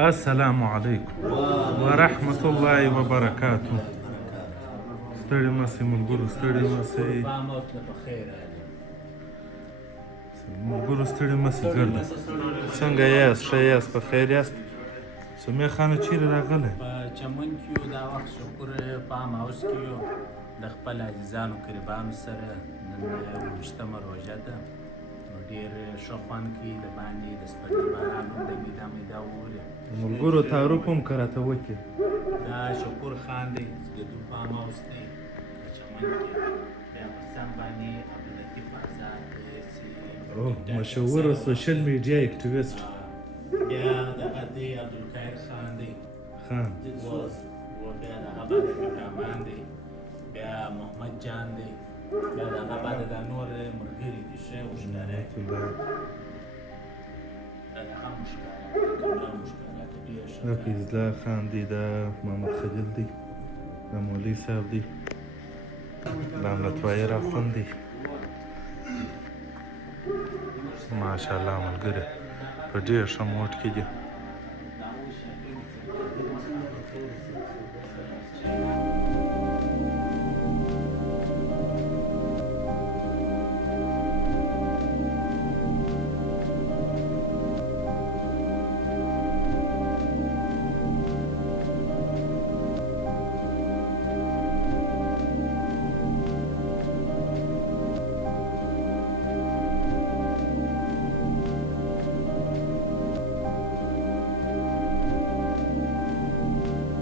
السلام علیکم ورحمت الله وبرکاتو. ستړي مسئ ملګرو، ستړي مسئ ملګرو، ستړي مسئ ګرده. څنګه یاست؟ ښه یاست؟ په خیر یاست؟ سمیع خانه چیرې راغلی؟ په چمن کې یو دا وخت شکور په هاوس کې یو د خپل عزیزانو قربانو سره. نن 29مه روژه ده، نو ډېر ښه خوند کوي. د باندې د سپرلي باران هم د میدا میدا اوري. ملګرو تعارف هم که راته وکړي. دا شکور خان دی، زبیدو په هاوس دی په چمن کې. بیا په سم باندې عبدالطیف ازاد دی، مشهور سوشل میډیا اکټیویسټ. بیا دغه دی عبدالشکور خان دی، خان بیا دغه بعد مهربان دی، بیا محمد جان دی، بیا دغه بعد د نور ملګري دي ښه وښکاره دا فیضله خان دی، دا محمد خلیل دی، دا مولوي صاحب دی، دا املتوایي راخوند دی. ماشاءالله ملګري په ډېر ښه موډ کې دي.